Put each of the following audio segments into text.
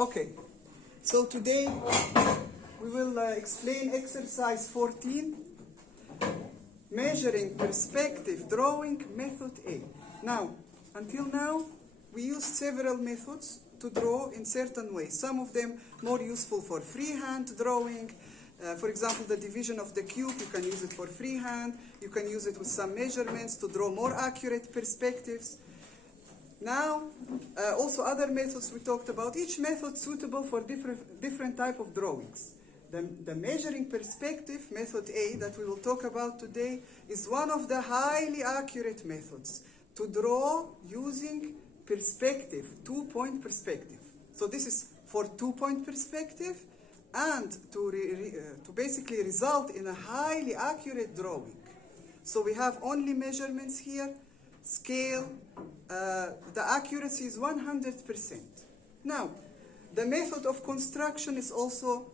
Okay, so today we will explain exercise 14, measuring perspective drawing method A. Now, until now, we used several methods to draw in certain ways. Some of them more useful for freehand drawing. For example, the division of the cube, you can use it for freehand. You can use it with some measurements to draw more accurate perspectives. Now, also other methods we talked about, each method suitable for different type of drawings. The measuring perspective, method A, that we will talk about today, is one of the highly accurate methods to draw using perspective, 2-point perspective. So this is for 2-point perspective and to basically result in a highly accurate drawing. So we have only measurements here, scale, the accuracy is 100%. Now, the method of construction is also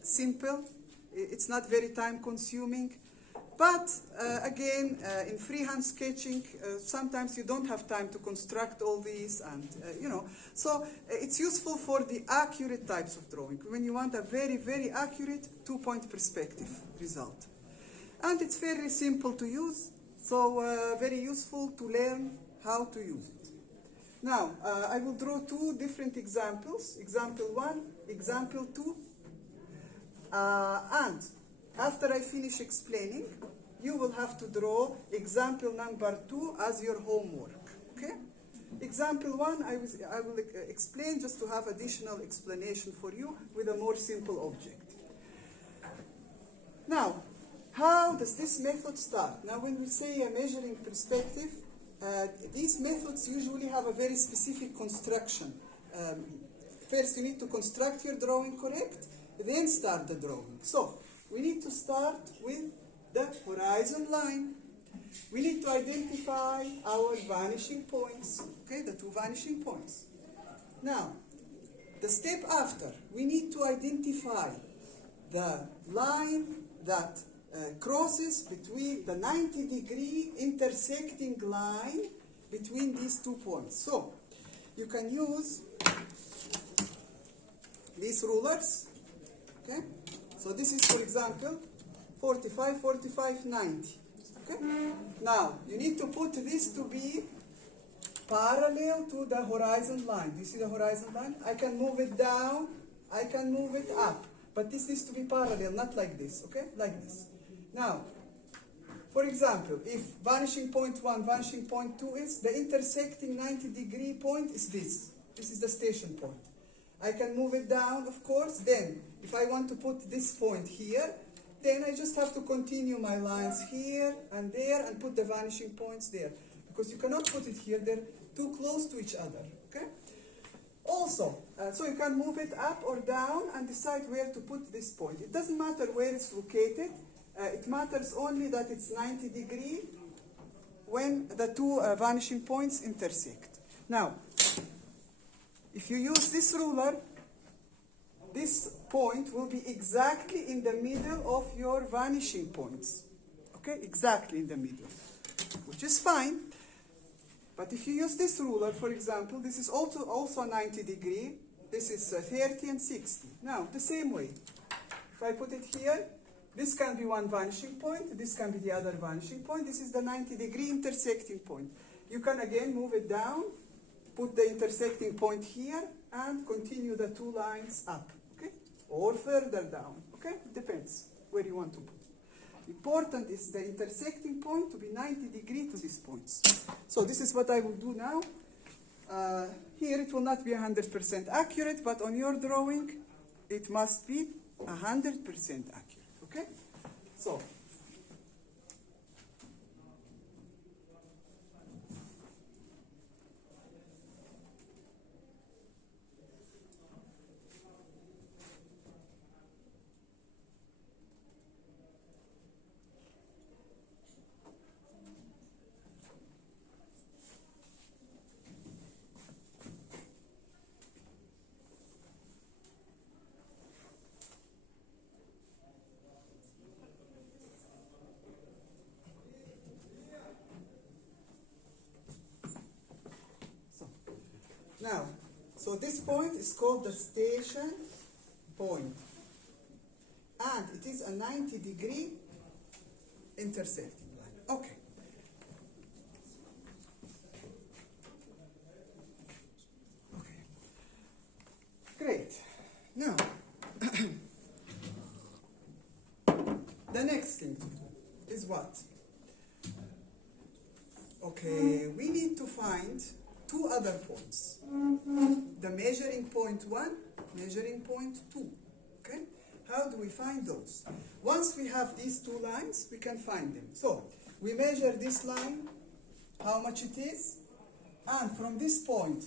simple. It's not very time consuming. But again, in freehand sketching, sometimes you don't have time to construct all these, and so it's useful for the accurate types of drawing, when you want a very, very accurate 2-point perspective result. And it's fairly simple to use, so very useful to learn how to use it. Now, I will draw two different examples, example 1, example 2, and after I finish explaining, you will have to draw example number 2 as your homework, okay? Example 1, I will explain just to have additional explanation for you with a more simple object. Now, how does this method start? Now, when we say a measuring perspective, these methods usually have a very specific construction. First, you need to construct your drawing correct, then start the drawing. So, we need to start with the horizon line. We need to identify our vanishing points, okay, the 2 vanishing points. Now, the step after, we need to identify the line that crosses between the 90-degree intersecting line between these 2 points. So, you can use these rulers, okay? So this is, for example, 45, 45, 90, okay? Now, you need to put this to be parallel to the horizon line. Do you see the horizon line? I can move it down, I can move it up, but this needs to be parallel, not like this, okay? Like this. Now, for example, if vanishing point 1, vanishing point 2 is, the intersecting 90-degree point is this. This is the station point. I can move it down, of course. Then, if I want to put this point here, then I just have to continue my lines here and there and put the vanishing points there. Because you cannot put it here, they're too close to each other, okay? Also, so you can move it up or down and decide where to put this point. It doesn't matter where it's located. It matters only that it's 90-degree when the 2 vanishing points intersect. Now, if you use this ruler, this point will be exactly in the middle of your vanishing points. Okay, exactly in the middle, which is fine. But if you use this ruler, for example, this is also 90-degree. This is 30 and 60. Now, the same way. If I put it here, this can be one vanishing point, this can be the other vanishing point. This is the 90-degree intersecting point. You can again move it down, put the intersecting point here, and continue the 2 lines up, okay? Or further down, okay? It depends where you want to put it. Important is the intersecting point to be 90-degree to these points. So this is what I will do now. Here it will not be 100% accurate, but on your drawing, it must be 100% accurate. Okay? So, So this point is called the station point. And it is a 90-degree intersecting line. Okay. Okay. Great. Now, the next thing to do is what? Okay, we need to find two other points. The measuring point 1, measuring point 2. Okay? How do we find those? Once we have these two lines, we can find them. So, we measure this line, how much it is, and from this point,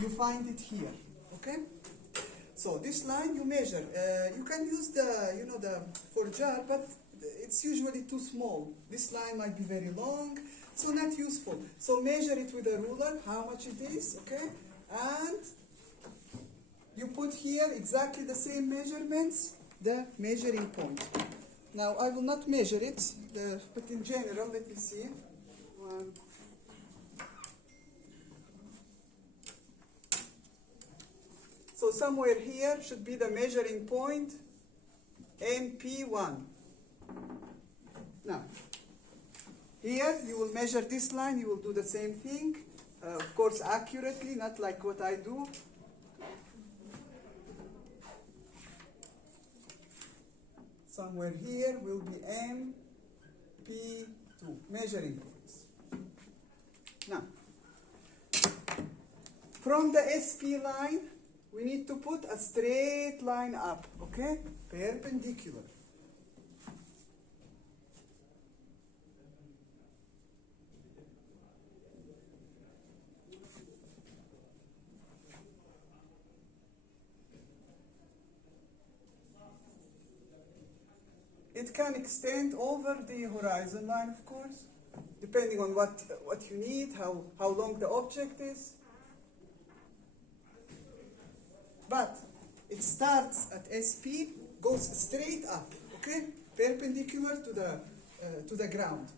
you find it here. Okay? So, this line you measure. You can use the for jar, but it's usually too small. This line might be very long, so not useful. So measure it with a ruler, how much it is, okay? And you put here exactly the same measurements, the measuring point. Now I will not measure it, but in general, let me see. One. So somewhere here should be the measuring point, MP1. Now, here you will measure this line, you will do the same thing, of course accurately, not like what I do. Somewhere here will be MP2, measuring points. Now, from the SP line, we need to put a straight line up, okay? Perpendicular. It can extend over the horizon line, of course, depending on what you need, how long the object is. But it starts at SP, goes straight up, okay? Perpendicular to the ground.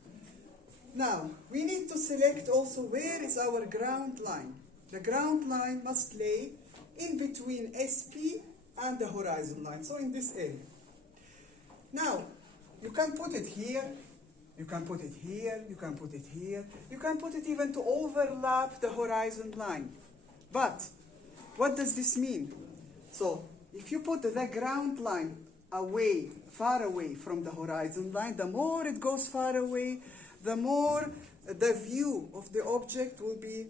Now, we need to select also where is our ground line. The ground line must lay in between SP and the horizon line, so in this area. Now, you can put it here, you can put it here, you can put it here, you can put it even to overlap the horizon line. But, what does this mean? So, if you put the ground line away, far away from the horizon line, the more it goes far away, the more the view of the object will be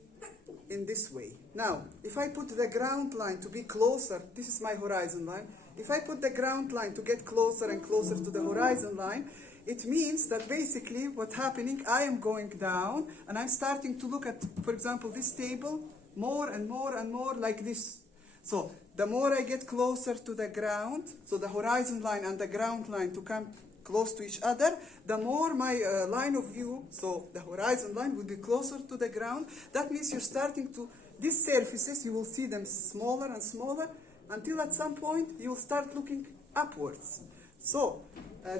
in this way. Now, if I put the ground line to be closer, this is my horizon line, if I put the ground line to get closer and closer to the horizon line, it means that basically what's happening, I am going down and I'm starting to look at, for example, this table more and more and more like this. So the more I get closer to the ground, so the horizon line and the ground line to come close to each other, the more my line of view, so the horizon line will be closer to the ground. That means you're starting to, these surfaces, you will see them smaller and smaller, until at some point you'll start looking upwards. So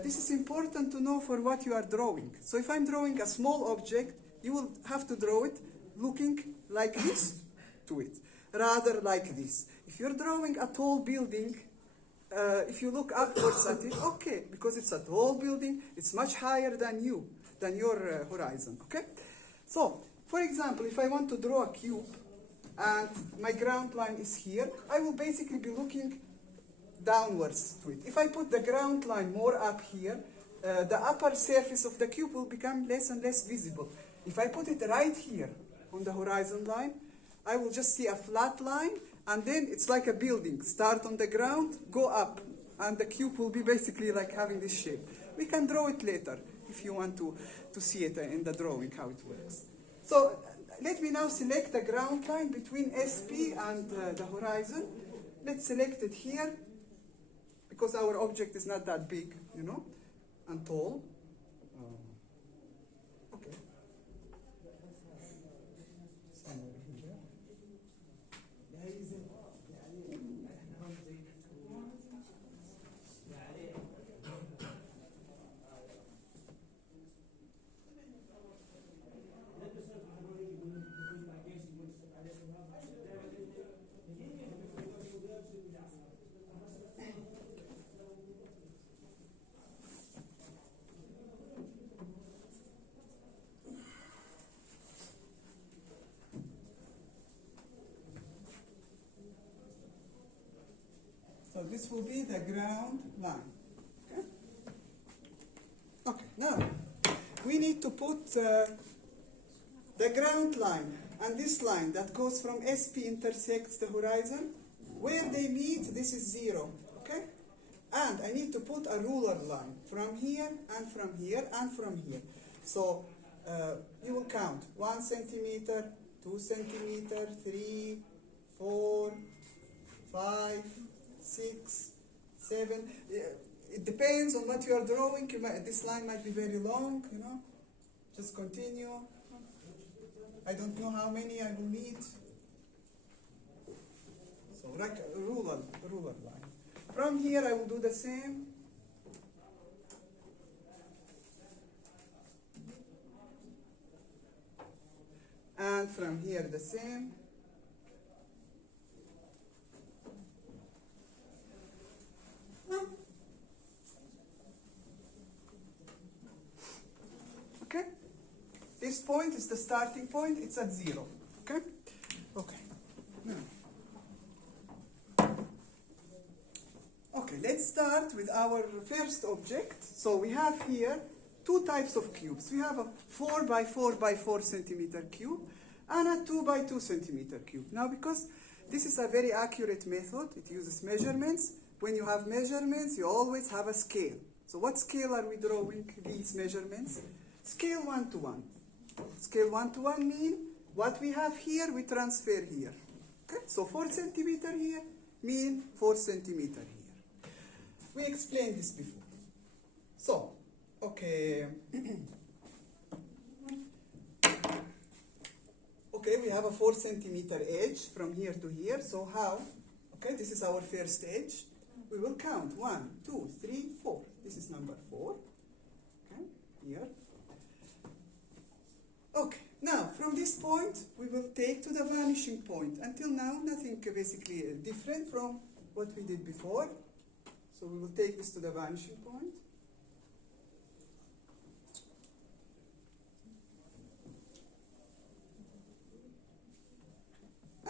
this is important to know for what you are drawing. So if I'm drawing a small object, you will have to draw it looking like this to it, rather like this. If you're drawing a tall building, if you look upwards at it, okay, because it's a tall building, it's much higher than your horizon, okay? So, for example, if I want to draw a cube, and my ground line is here, I will basically be looking downwards to it. If I put the ground line more up here, the upper surface of the cube will become less and less visible. If I put it right here on the horizon line, I will just see a flat line, and then it's like a building. Start on the ground, go up, and the cube will be basically like having this shape. We can draw it later if you want to see it in the drawing, how it works. So let me now select the ground line between SP and the horizon. Let's select it here, because our object is not that big, you know, and tall. Okay. So this will be the ground line. Okay? Okay, now we need to put the ground line and this line that goes from SP intersects the horizon. Where they meet, this is 0. Okay? And I need to put a ruler line from here and from here and from here. So you will count 1 centimeter, 2 centimeter, 3, 4, 5, 6, 7. It depends on what you are drawing. This line might be very long, you know. Just continue. I don't know how many I will need. So like a ruler line. From here I will do the same. And from here the same. Okay? This point is the starting point, it's at 0. Okay? Okay. Now. Okay, let's start with our first object. So we have here two types of cubes. We have a 4 by 4 by 4 centimeter cube and a 2 by 2 centimeter cube. Now, because this is a very accurate method, it uses measurements. When you have measurements, you always have a scale. So what scale are we drawing these measurements? Scale 1 to 1. Scale 1 to 1 mean what we have here, we transfer here. Okay? So 4 centimeter here mean 4 centimeter here. We explained this before. So, okay. Okay, we have a 4 centimeter edge from here to here. So how? Okay, this is our first edge. We will count 1, 2, 3, 4. This is number 4. Okay, here. Okay, now from this point we will take to the vanishing point. Until now, nothing basically different from what we did before. So we will take this to the vanishing point.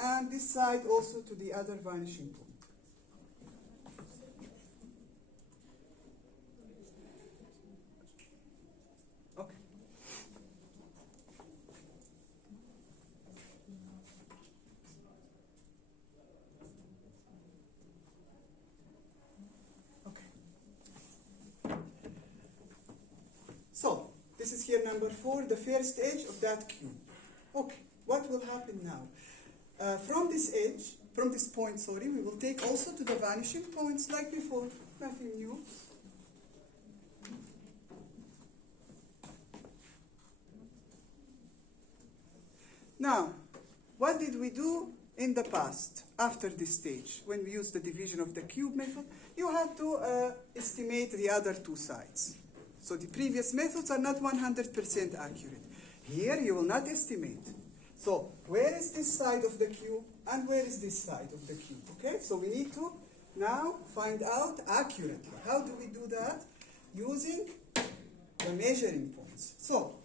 And this side also to the other vanishing point. Okay. So, this is here number 4, the first edge of that cube. Okay, what will happen now? From this edge, from this point, sorry, we will take also to the vanishing points like before, nothing new. Now, what did we do in the past, after this stage, when we used the division of the cube method? You had to estimate the other two sides. So the previous methods are not 100% accurate. Here you will not estimate. So where is this side of the cube and where is this side of the cube? Okay, so we need to now find out accurately. How do we do that? Using the measuring points. So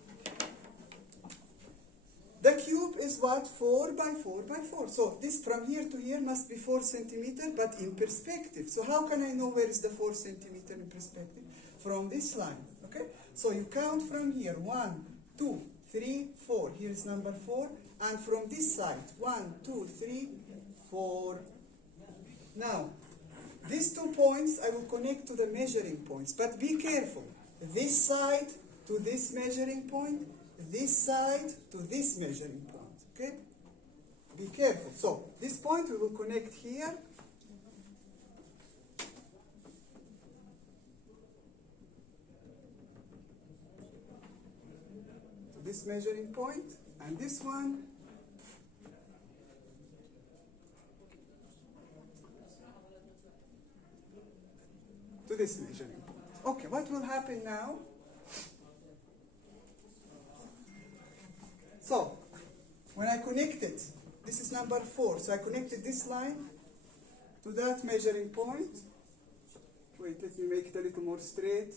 the cube is what? 4 by 4 by 4. So this from here to here must be 4 centimeter, but in perspective. So how can I know where is the 4 centimeter in perspective? From this line. Okay? So you count from here. 1, 2, 3, 4. Here is number 4. And from this side. 1, 2, 3, 4. Now, these 2 points I will connect to the measuring points. But be careful. This side to this measuring point. This side to this measuring point. Okay? Be careful. So, this point we will connect here. To this measuring point. And this one to this measuring point. Okay, what will happen now? So, when I connected, this is number 4, so I connected this line to that measuring point. Wait, let me make it a little more straight.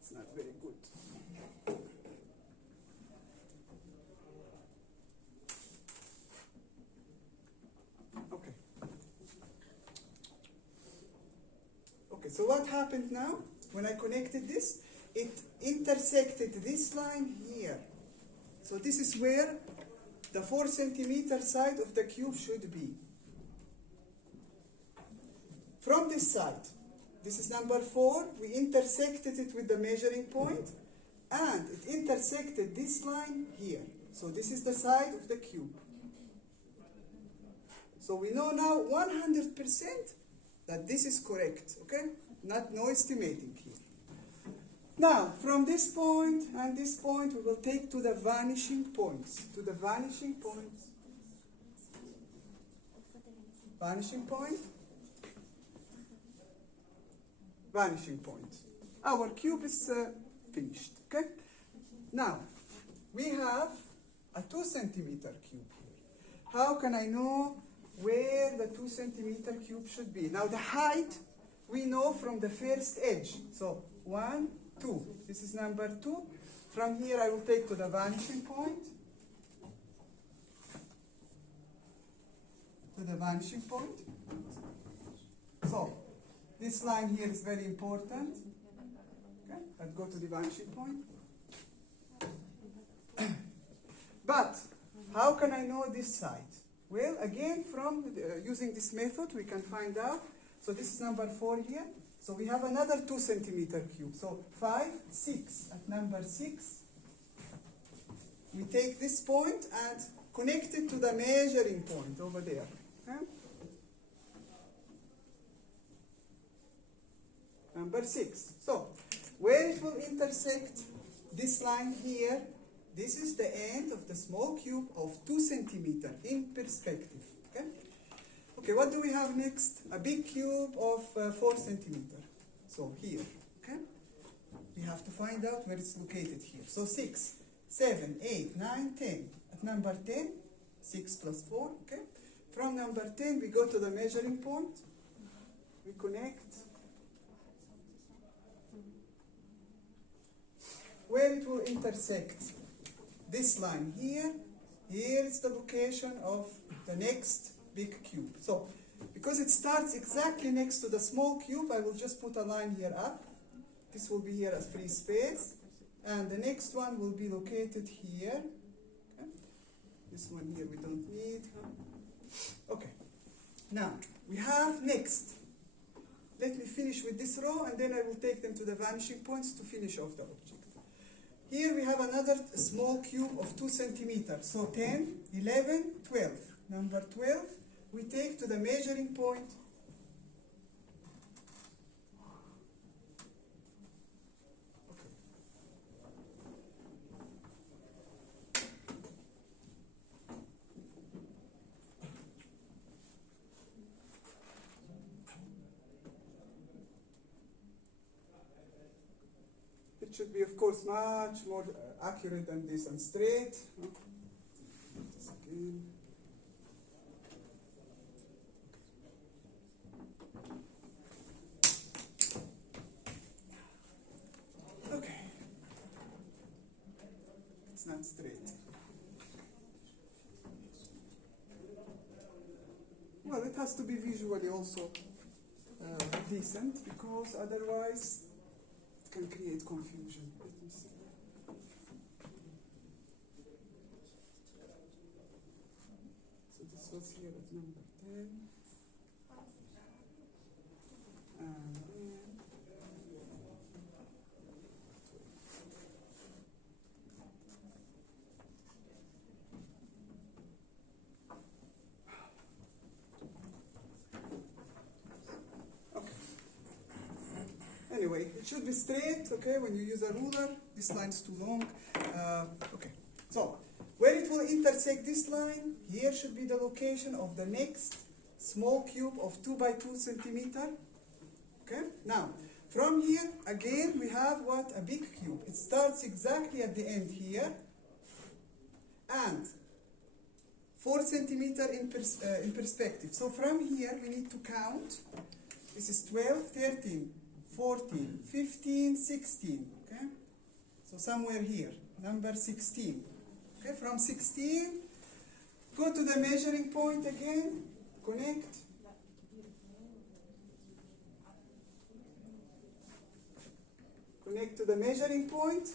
It's not very good. Okay. so what happened now? When I connected this, it intersected this line here. So this is where the 4 centimeter side of the cube should be. From this side, this is number 4, we intersected it with the measuring point, and it intersected this line here. So this is the side of the cube. So we know now 100% that this is correct, okay? No estimating here. Now, from this point and this point, we will take to the vanishing points. To the vanishing points. Vanishing point. Vanishing point. Our cube is finished, okay? Now, we have a 2 centimeter cube here. How can I know where the 2 centimeter cube should be? Now, the height we know from the first edge. So, 1, 2. This is number 2. From here, I will take to the vanishing point. To the vanishing point. So, this line here is very important. Okay, let's go to the vanishing point. But, how can I know this side? Well, again, from using this method, we can find out. So this is number 4 here. So we have another 2 centimeter cube. So 5, 6. At number 6, we take this point and connect it to the measuring point over there. Okay? Number 6. So where it will intersect this line here, this is the end of the small cube of 2 centimeter in perspective. Okay? Okay, what do we have next? A big cube of 4 centimeter. So here, okay? We have to find out where it's located here. So 6, 7, 8, 9, 10. At number 10, 6 plus 4, okay? From number 10, we go to the measuring point. We connect. Where it will intersect this line here, here is the location of the next big cube. So, because it starts exactly next to the small cube, I will just put a line here up. This will be here as free space. And the next one will be located here. Okay. This one here we don't need. Okay. Now, we have next. Let me finish with this row, and then I will take them to the vanishing points to finish off the object. Here we have another small cube of 2 centimeters. So 10, 11, 12. Number 12, we take to the measuring point. It should be, of course, much more accurate than this and straight. This again. Okay. It's not straight. Well, it has to be visually also decent, because otherwise can create confusion. Let me see. So this was here at number 10. And then anyway, it should be straight, okay, when you use a ruler. This line is too long. Okay, so where it will intersect this line, here should be the location of the next small cube of 2 by 2 centimeter. Okay, now, from here, again, we have what? A big cube. It starts exactly at the end here, and 4 centimeter in perspective. So from here, we need to count. This is 12, 13, 14, 15, 16, okay? So somewhere here, number 16. Okay, from 16, go to the measuring point again, connect. to the measuring point,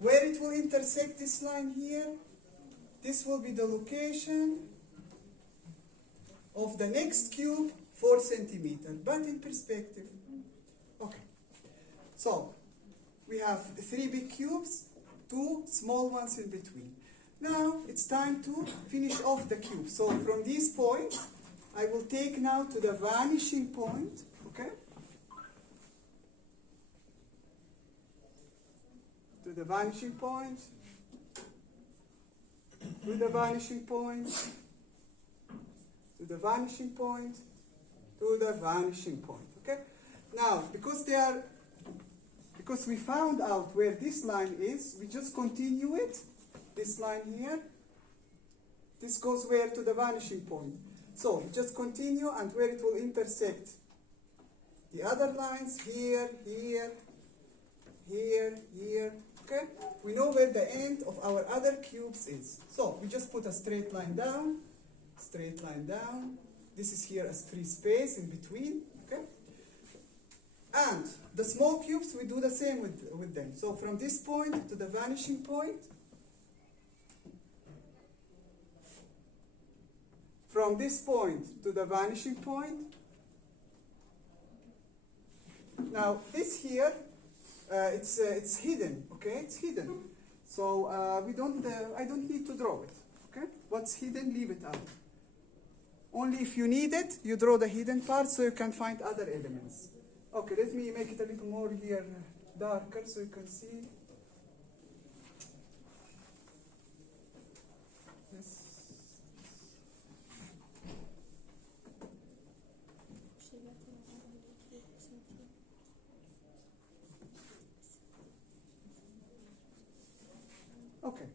where it will intersect this line here, this will be the location of the next cube, 4 centimeters, but in perspective. Okay. So, we have 3 big cubes, 2 small ones in between. Now, it's time to finish off the cube. So, from these points, I will take now to the vanishing point, okay? To the vanishing point, to the vanishing point, to the vanishing point, to the vanishing point, okay? Now, because we found out where this line is, we just continue it, this line here. This goes where? To the vanishing point. So, you just continue and where it will intersect the other lines, here, here, here, here, okay? We know where the end of our other cubes is. So, we just put a straight line down, straight line down. This is here as free space in between, okay? And the small cubes, we do the same with them. So from this point to the vanishing point, from this point to the vanishing point. Now this here, it's hidden, okay? It's hidden. So I don't need to draw it, okay? What's hidden, leave it out. Only if you need it, you draw the hidden part so you can find other elements. Okay, let me make it a little more here darker so you can see. Yes. Okay.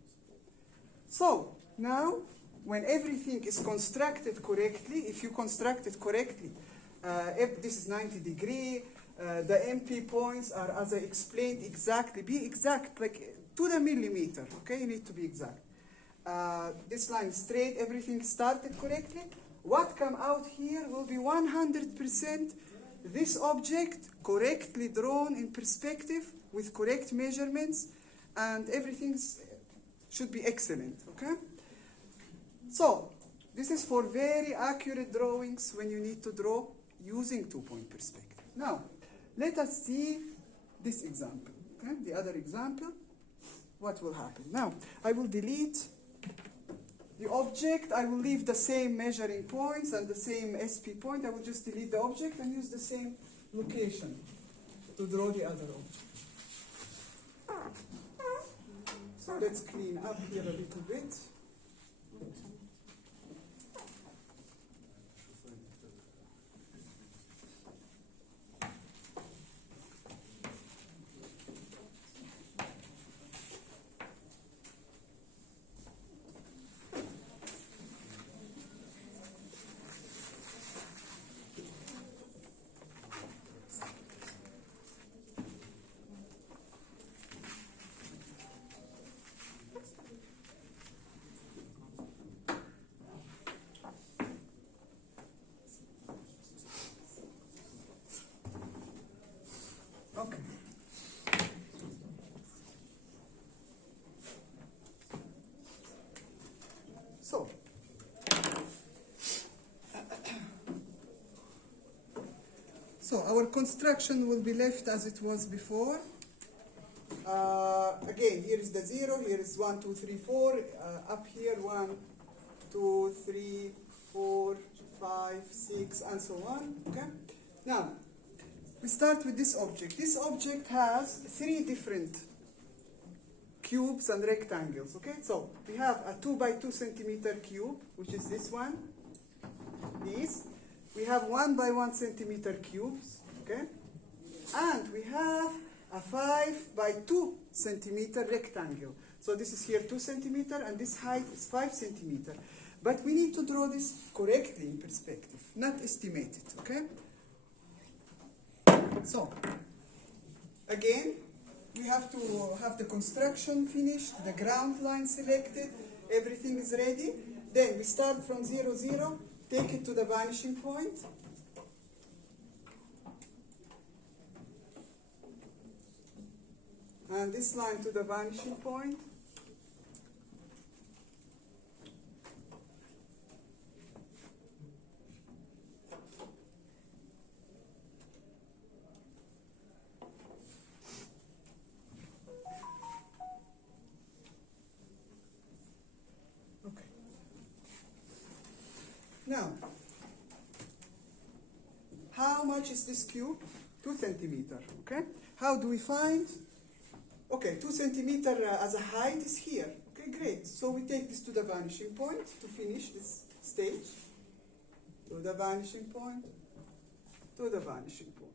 So, now, when everything is constructed correctly, if you construct it correctly, if this is 90 degree, the MP points are, as I explained, exactly, be exact, like to the millimeter, okay? You need to be exact. This line straight, everything started correctly. What come out here will be 100% this object correctly drawn in perspective with correct measurements, and everything should be excellent, okay? So, this is for very accurate drawings when you need to draw using two-point perspective. Now, let us see this example, okay? The other example, what will happen? Now, I will delete the object. I will leave the same measuring points and the same SP point. I will just delete the object and use the same location to draw the other object. So let's clean up here a little bit. Okay. So our construction will be left as it was before. Again, here is the 0, here is 1, 2, 3, 4. Up here, 1, 2, 3, 4, 5, 6, and so on. Okay? Now, we start with this object. This object has 3 different cubes and rectangles. Okay? So, we have a 2 by 2 centimeter cube, which is this one. These. We have 1 by 1 centimeter cubes. Okay? And we have a 5 by 2 centimeter rectangle. So this is here 2 centimeter and this height is 5 centimeter. But we need to draw this correctly in perspective, not estimate it, okay? So, again, we have to have the construction finished, the ground line selected, everything is ready. Then we start from 0, 0, take it to the vanishing point. and this line to the vanishing point. Okay. Now, how much is this cube? 2 centimeters, okay? How do we find? Okay, 2 centimeters as a height is here. Okay, great. So we take this to the vanishing point to finish this stage. To the vanishing point, to the vanishing point.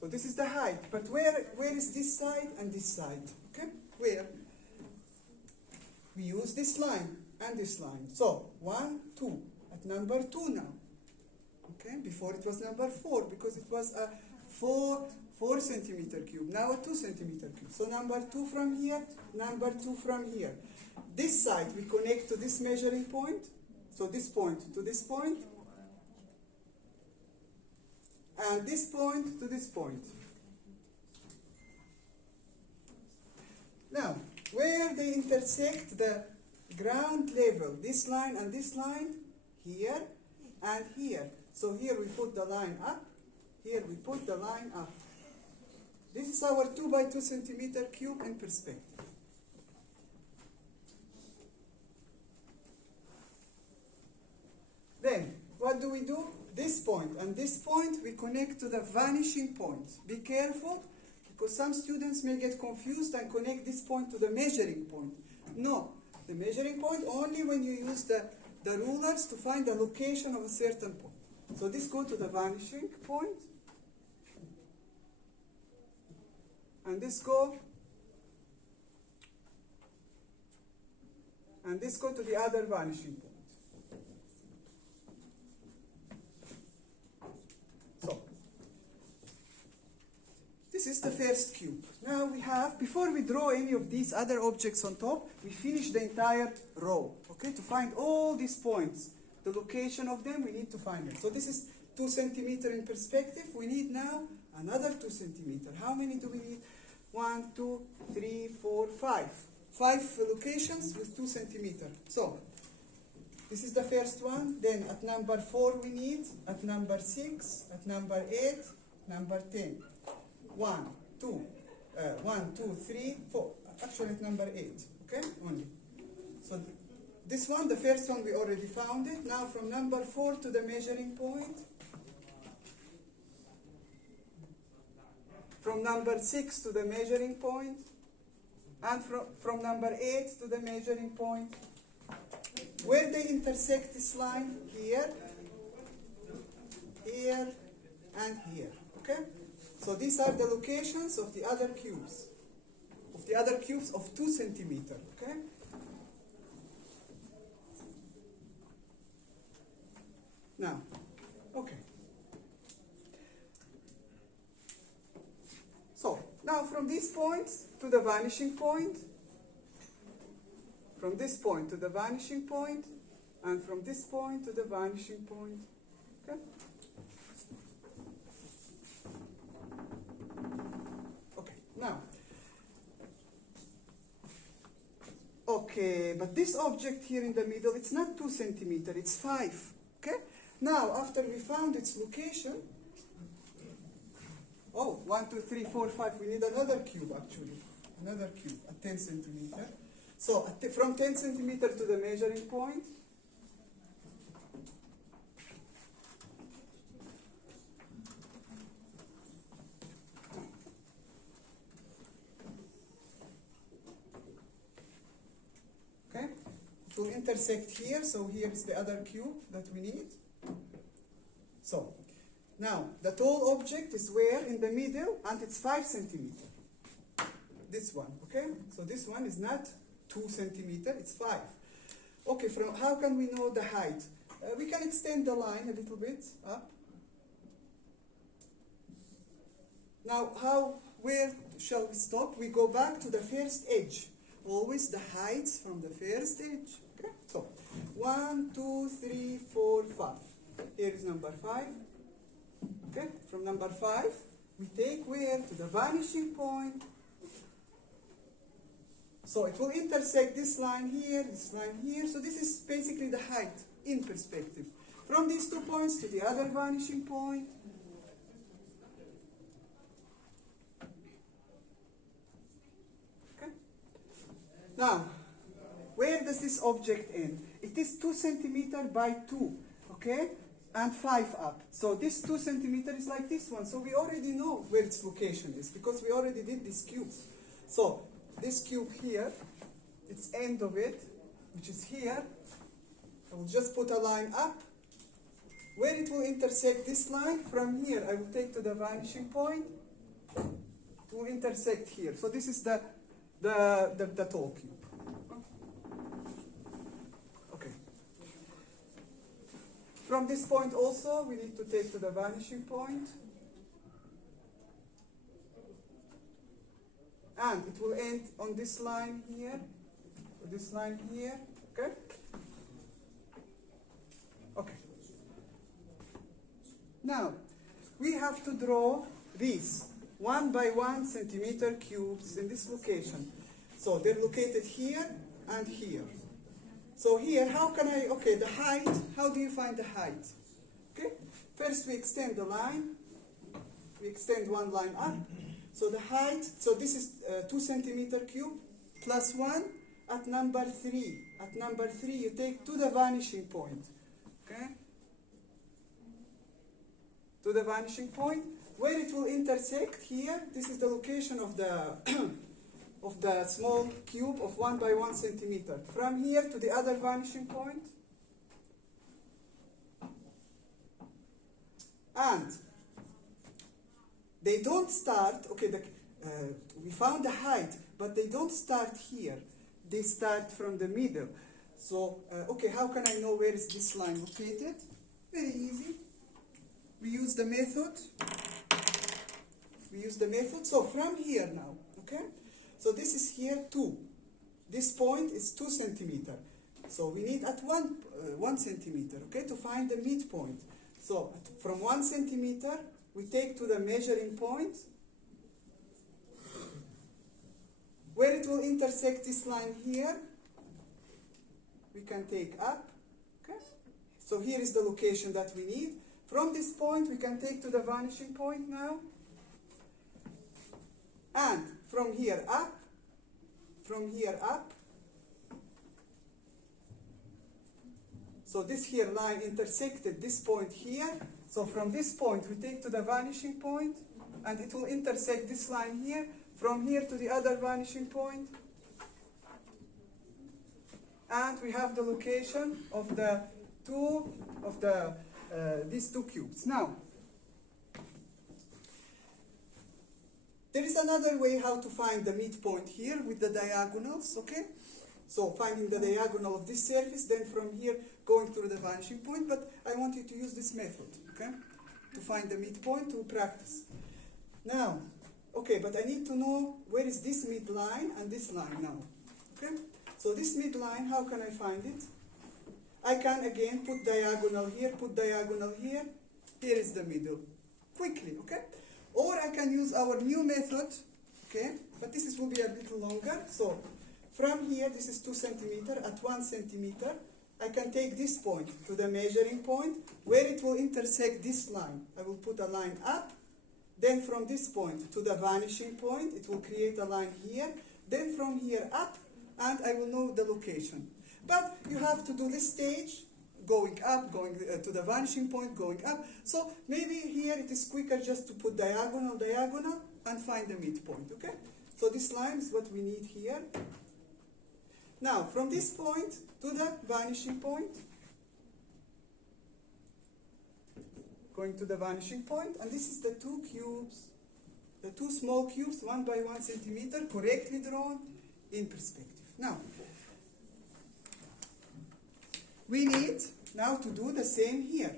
So this is the height. But where is this side and this side? Okay, where? We use this line and this line. So 1, 2, at number 2 now. Okay, before it was number 4 because it was a 4 centimeter cube. Now a 2 centimeter cube. So number 2 from here, number 2 from here. This side we connect to this measuring point. So this point to this point. And this point to this point. Now, where they intersect the ground level, this line and this line, here and here. So here we put the line up, here we put the line up. This is our 2 by 2 centimeter cube in perspective. Then, what do we do? This point and this point we connect to the vanishing point. Be careful, because some students may get confused and connect this point to the measuring point. No, the measuring point only when you use the rulers to find the location of a certain point. So this goes to the vanishing point, and this go, and this go to the other vanishing point. So this is the first cube. Now we have, before we draw any of these other objects on top, we finish the entire row. Okay, to find all these points, the location of them, we need to find them. So this is 2 centimeters in perspective. We need now another 2 centimeters. How many do we need? 1, 2, 3, 4, 5. 5 locations with 2 centimeters. So this is the first one. Then at number 4 we need, at number 6, at number 8, number 10. 1, 2, 3, 4. Actually at number 8. Okay, only. So this one, the first one, we already found it. Now from number 4 to the measuring point. From number 6 to the measuring point. And from number 8 to the measuring point. Where they intersect this line? Here, here, and here. Okay? So these are the locations of the other cubes. Of the other cubes of 2 centimeters. Okay? Now, okay. So, now from these points to the vanishing point, from this point to the vanishing point, and from this point to the vanishing point. Okay? Okay, now. Okay, but this object here in the middle, it's not 2 centimeters, it's 5. Okay? Now, after we found its location, 1, 2, 3, 4, 5, we need another cube actually. Another cube at 10 centimeters. So, from 10 centimeters to the measuring point, okay, it will intersect here, so here is the other cube that we need. So, now, the tall object is where? In the middle, and it's 5 centimeters. This one, okay? So this one is not 2 centimeters, it's 5. Okay, from how can we know the height? We can extend the line a little bit up. Now, where shall we stop? We go back to the first edge. Always the heights from the first edge. Okay, so 1, 2, 3, 4, 5. Here is number 5. Okay, from number 5 we take where? To the vanishing point. So it will intersect this line here, this line here. So this is basically the height in perspective. From these 2 points to the other vanishing point. Okay. Now, where does this object end? It is 2 centimeters by 2, okay? And 5 up. So this 2 centimeters is like this one. So we already know where its location is because we already did this cube. So this cube here, its end of it, which is here, I will just put a line up. Where it will intersect this line, from here I will take to the vanishing point. It will intersect here. So this is the tall cube. Okay. From this point also, we need to take to the vanishing point. And it will end on this line here, or this line here, okay? Okay. Now, we have to draw these 1 by 1 centimeter cubes in this location. So they're located here and here. So here, how can I, okay, the height, how do you find the height? Okay, first we extend the line, we extend one line up. So the height, so this is 2 centimeter cube plus 1 at number 3. At number 3 you take to the vanishing point, okay? To the vanishing point, where it will intersect here, this is the location of the of the small cube of 1 by 1 centimeter. From here to the other vanishing point. And they don't start, okay, we found the height, but they don't start here. They start from the middle. So, okay, how can I know where is this line located? Very easy. We use the method. We use the method. So from here now, okay? So this is here 2. This point is 2 centimeter. So we need at 1 centimeter, okay, to find the midpoint. So from 1 centimeter, we take to the measuring point, where it will intersect this line here. We can take up, okay? So here is the location that we need. From this point, we can take to the vanishing point now. And from here up, so this here line intersected this point here. So from this point, we take to the vanishing point, and it will intersect this line here. From here to the other vanishing point. And we have the location of the these 2 cubes. Now, there is another way how to find the midpoint here with the diagonals, okay? So finding the diagonal of this surface, then from here going through the vanishing point, but I want you to use this method, okay? To find the midpoint, to practice. Now, okay, but I need to know where is this midline and this line now, okay? So this midline, how can I find it? I can again put diagonal here, here is the middle, quickly, okay? Or I can use our new method, okay? But this will be a little longer. So from here, this is 2 centimeter, at 1 centimeter, I can take this point to the measuring point, where it will intersect this line. I will put a line up, then from this point to the vanishing point, it will create a line here, then from here up, and I will know the location. But you have to do this stage, going up, going to the vanishing point, going up. So maybe here it is quicker just to put diagonal, and find the midpoint, okay? So this line is what we need here. Now, from this point to the vanishing point, going to the vanishing point, and this is the 2 cubes, the 2 small cubes, 1 by 1 centimeter, correctly drawn in perspective. Now, we need now to do the same here.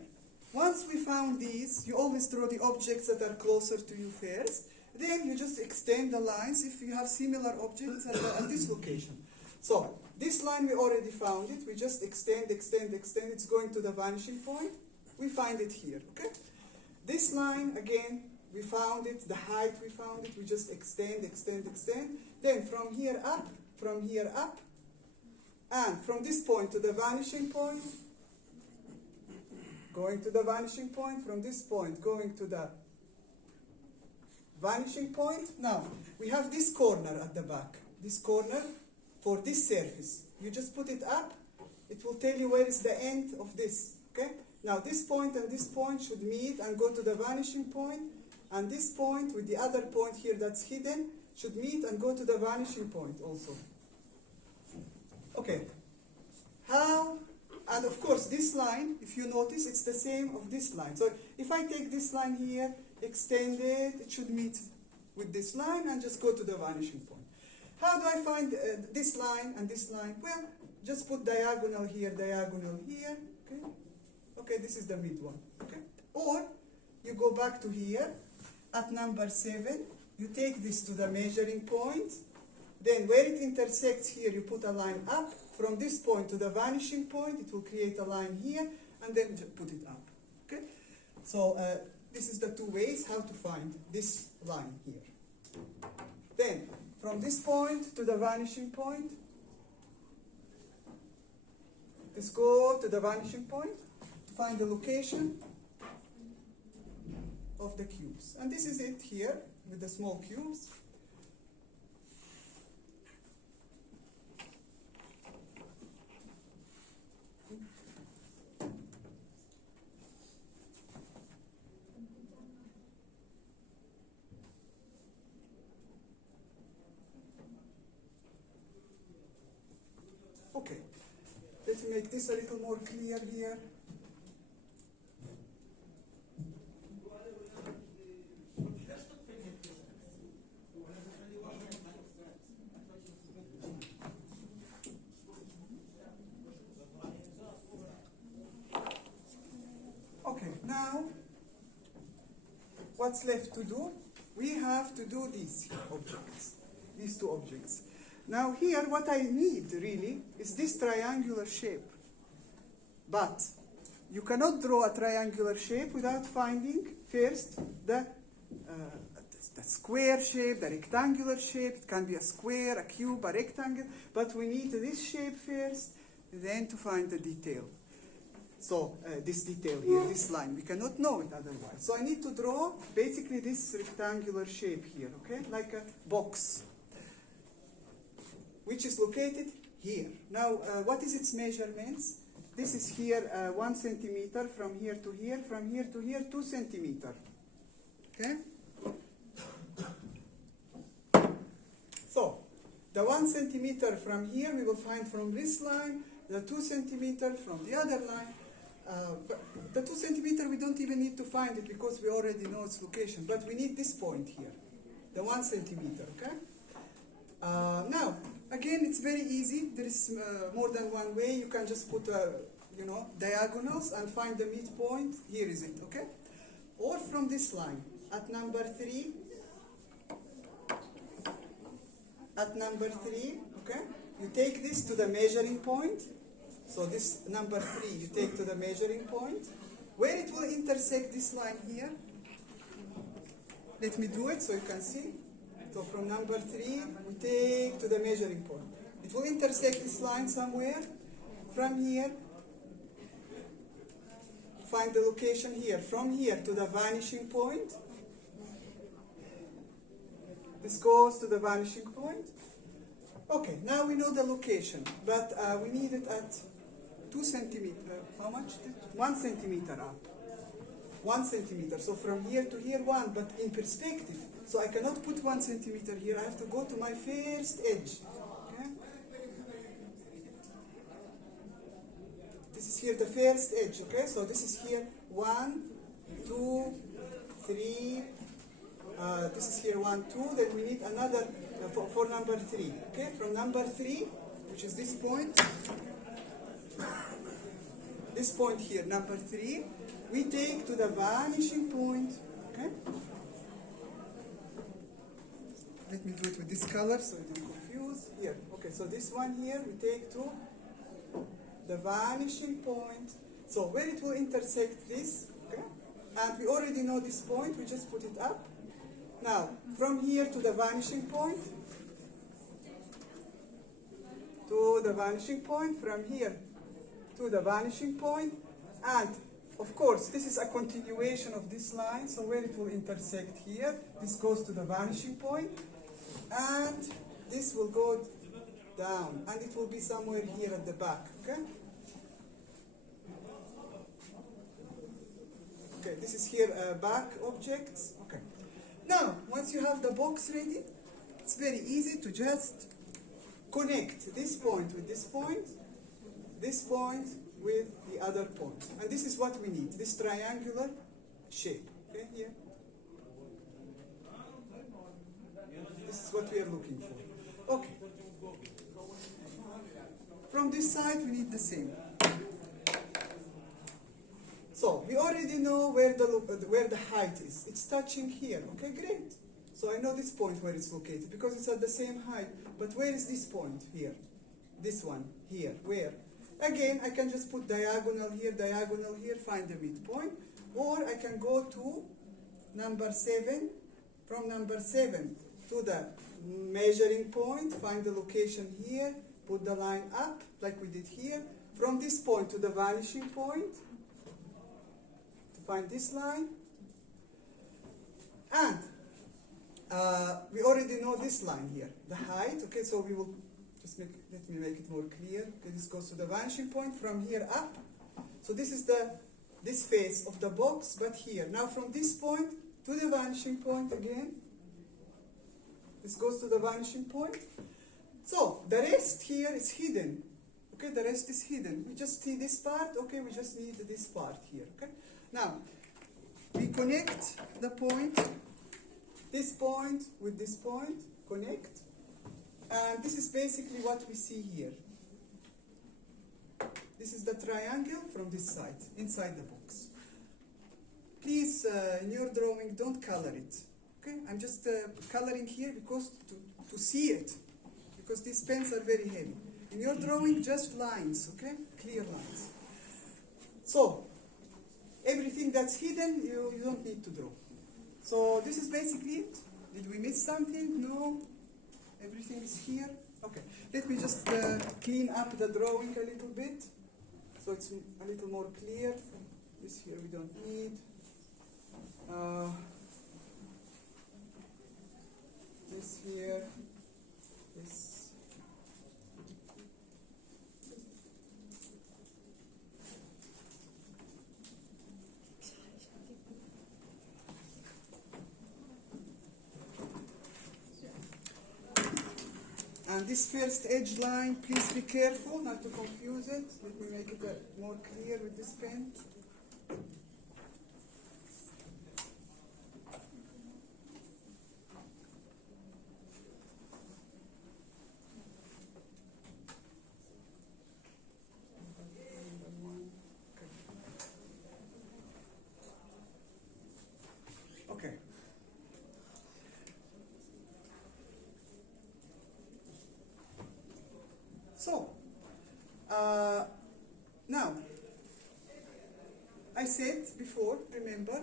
Once we found these, you always draw the objects that are closer to you first. Then you just extend the lines if you have similar objects at this location. So this line we already found it. We just extend. It's going to the vanishing point. We find it here, okay? This line, again, we found it, the height we found it, we just extend, extend, extend. Then from here up, and from this point to the vanishing point, going to the vanishing point, from this point going to the vanishing point. Now, we have this corner at the back, this corner for this surface. You just put it up, it will tell you where is the end of this, okay? Now, this point and this point should meet and go to the vanishing point, and this point with the other point here that's hidden should meet and go to the vanishing point also. Okay. How? And of course, this line, if you notice, it's the same of this line. So if I take this line here, extend it, it should meet with this line and just go to the vanishing point. How do I find this line and this line? Well, just put diagonal here, okay? Okay, this is the mid one, okay? Or you go back to here, at number 7, you take this to the measuring point, then where it intersects here, you put a line up. From this point to the vanishing point, it will create a line here, and then just put it up, okay? So this is the two ways how to find this line here. Then, from this point to the vanishing point, let's go to the vanishing point to find the location of the cubes. And this is it here with the small cubes. Okay, let's make this a little more clear here. Okay, now what's left to do? We have to do these objects, these two objects. Now here, what I need really is this triangular shape. But you cannot draw a triangular shape without finding first the square shape, the rectangular shape. It can be a square, a cube, a rectangle, but we need this shape first, then to find the detail. So this detail here, this line, we cannot know it otherwise. So I need to draw basically this rectangular shape here, okay, like a box, which is located here. Now, what is its measurements? This is here 1 centimeter, from here to here, from here to here 2 centimeter. Okay? So, the 1 centimeter from here we will find from this line, the 2 centimeter from the other line. But the 2 centimeter we don't even need to find it because we already know its location, but we need this point here, the 1 centimeter, okay? Now, again, it's very easy. There is more than one way. You can just put, diagonals and find the midpoint. Here is it, okay? Or from this line, at number 3, okay? You take this to the measuring point. So this number 3, you take to the measuring point, where it will intersect this line here. Let me do it so you can see. So from number 3, we take to the measuring point. It will intersect this line somewhere. From here, find the location here. From here to the vanishing point. This goes to the vanishing point. Okay, now we know the location, but we need it at 2 centimeter. How much? 1 centimeter up. 1 centimeter. So from here to here, 1, but in perspective. So I cannot put 1 centimeter here. I have to go to my first edge. Okay? This is here the first edge. Okay? So this is here 1, 2, 3. This is here 1, 2. Then we need another for number 3. Okay? From number 3, which is this point. This point here, number 3. We take to the vanishing point. Okay? Let me do it with this color so you don't confuse. Here, okay, so this one here we take to the vanishing point. So where it will intersect this, okay? And we already know this point, we just put it up. Now, from here to the vanishing point, from here to the vanishing point, and of course, this is a continuation of this line, so where it will intersect here, this goes to the vanishing point, and this will go down, and it will be somewhere here at the back, okay? Okay, this is here back objects, okay. Now, once you have the box ready, it's very easy to just connect this point with this point with the other point. And this is what we need, this triangular shape, okay, here. This is what we are looking for. Okay. From this side, we need the same. So, we already know where the height is. It's touching here, okay, great. So I know this point where it's located, because it's at the same height. But where is this point here? This one, here, where? Again, I can just put diagonal here, find the midpoint. Or I can go to number 7, from number 7 to the measuring point, find the location here, put the line up, like we did here. From this point to the vanishing point, to find this line. And we already know this line here, the height, okay, so we will just let me make it more clear. Okay, this goes to the vanishing point from here up. So this is this face of the box, but here. Now from this point to the vanishing point again. This goes to the vanishing point. So the rest here is hidden. Okay, the rest is hidden. We just see this part, okay, we just need this part here, okay? Now, we connect the point, this point with this point, connect. And this is basically what we see here. This is the triangle from this side, inside the box. Please, in your drawing, don't color it. Okay, I'm just coloring here because to see it, because these pens are very heavy. In your drawing, just lines, okay, clear lines. So, everything that's hidden, you don't need to draw. So this is basically it. Did we miss something? No. Everything is here. Okay. Let me just clean up the drawing a little bit, so it's a little more clear. This here we don't need. This here. This. And this first edge line, please be careful not to confuse it. Let me make it more clear with this pen. Okay. So, now, I said before, remember,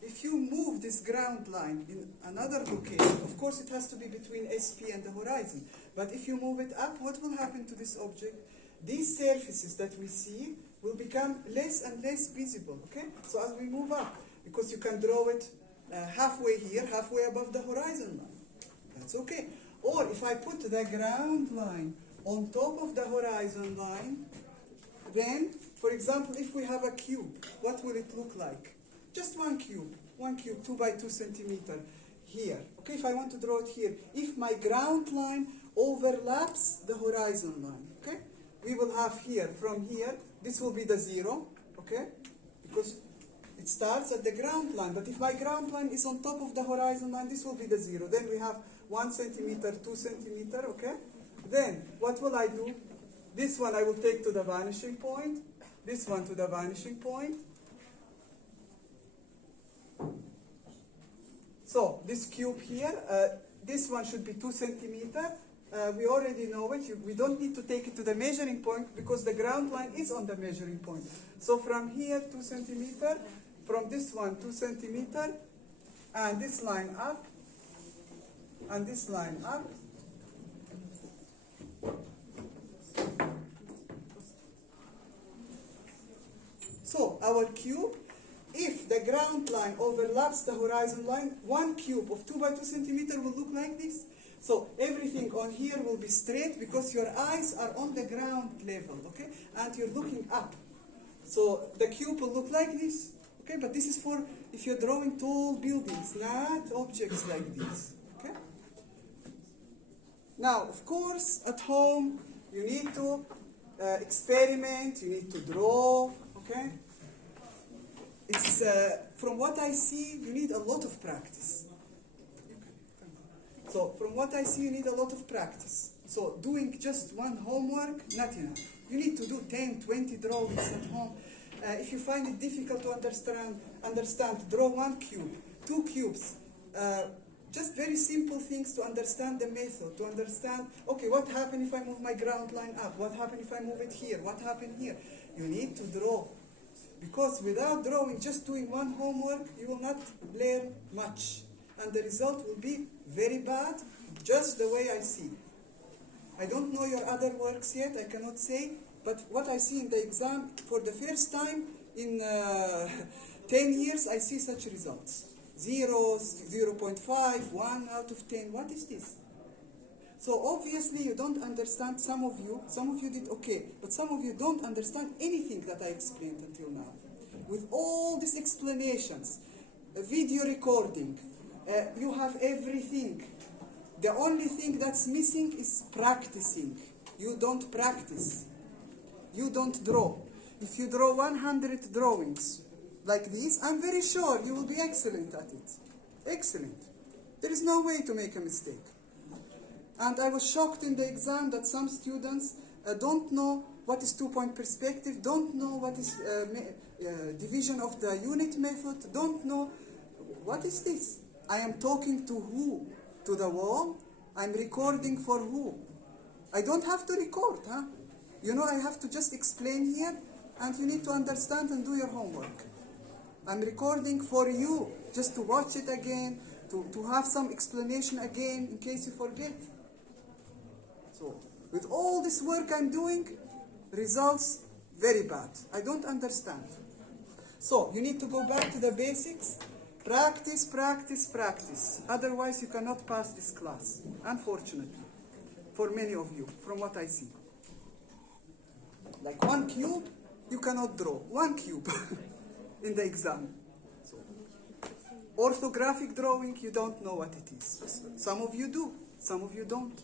if you move this ground line in another location, of course it has to be between SP and the horizon, but if you move it up, what will happen to this object? These surfaces that we see will become less and less visible, okay? So as we move up, because you can draw it halfway here, halfway above the horizon line, that's okay. Or if I put the ground line on top of the horizon line, then, for example, if we have a cube, what will it look like? Just one cube, 2 by 2 centimeter here. Okay, if I want to draw it here, if my ground line overlaps the horizon line, okay, we will have here, from here, this will be the 0, okay, because it starts at the ground line. But if my ground line is on top of the horizon line, this will be the 0. Then we have 1 centimeter, 2 centimeter, okay? Then, what will I do? This one I will take to the vanishing point. This one to the vanishing point. So, this cube here, this one should be 2 centimeter. We already know it. We don't need to take it to the measuring point because the ground line is on the measuring point. So, from here, 2 centimeter from this one 2 centimeter, and this line up, and this line up. So our cube, if the ground line overlaps the horizon line, one cube of 2 by 2 centimeter will look like this. So everything on here will be straight because your eyes are on the ground level, okay? And you're looking up. So the cube will look like this, okay? But this is for if you're drawing tall buildings, not objects like this, okay? Now, of course, at home, you need to experiment, you need to draw, okay? It's, from what I see, you need a lot of practice. So, from what I see, you need a lot of practice. So, doing just one homework, not enough. You need to do 10, 20 drawings at home. If you find it difficult to understand, draw one cube, 2 cubes. Just very simple things to understand the method, to understand, okay, what happens if I move my ground line up? What happens if I move it here? What happens here? You need to draw. Because without drawing, just doing one homework, you will not learn much. And the result will be very bad, just the way I see. I don't know your other works yet, I cannot say, but what I see in the exam, for the first time in 10 years, I see such results. 0, 0.5, 1 out of 10, what is this? So obviously you don't understand, some of you did okay, but some of you don't understand anything that I explained until now. With all these explanations, video recording, you have everything. The only thing that's missing is practicing. You don't practice. You don't draw. If you draw 100 drawings like this, I'm very sure you will be excellent at it. Excellent. There is no way to make a mistake. And I was shocked in the exam that some students don't know what is two-point perspective, don't know what is division of the unit method, don't know what is this. I am talking to who? To the wall? I'm recording for who? I don't have to record, huh? You know, I have to just explain here, and you need to understand and do your homework. I'm recording for you, just to watch it again, to have some explanation again, in case you forget. So, with all this work I'm doing, results very bad. I don't understand. So, you need to go back to the basics. Practice, practice, practice. Otherwise, you cannot pass this class, unfortunately, for many of you, from what I see. Like one cube, you cannot draw. One cube in the exam. So, orthographic drawing, you don't know what it is. Some of you do, some of you don't.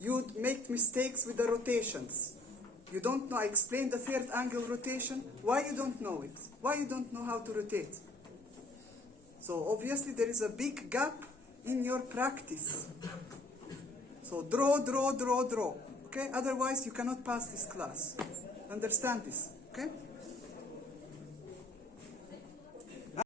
You make mistakes with the rotations. You don't know. I explained the third angle rotation. Why you don't know it? Why you don't know how to rotate? So obviously there is a big gap in your practice. So draw, draw, draw, draw. Okay? Otherwise you cannot pass this class. Understand this? Okay?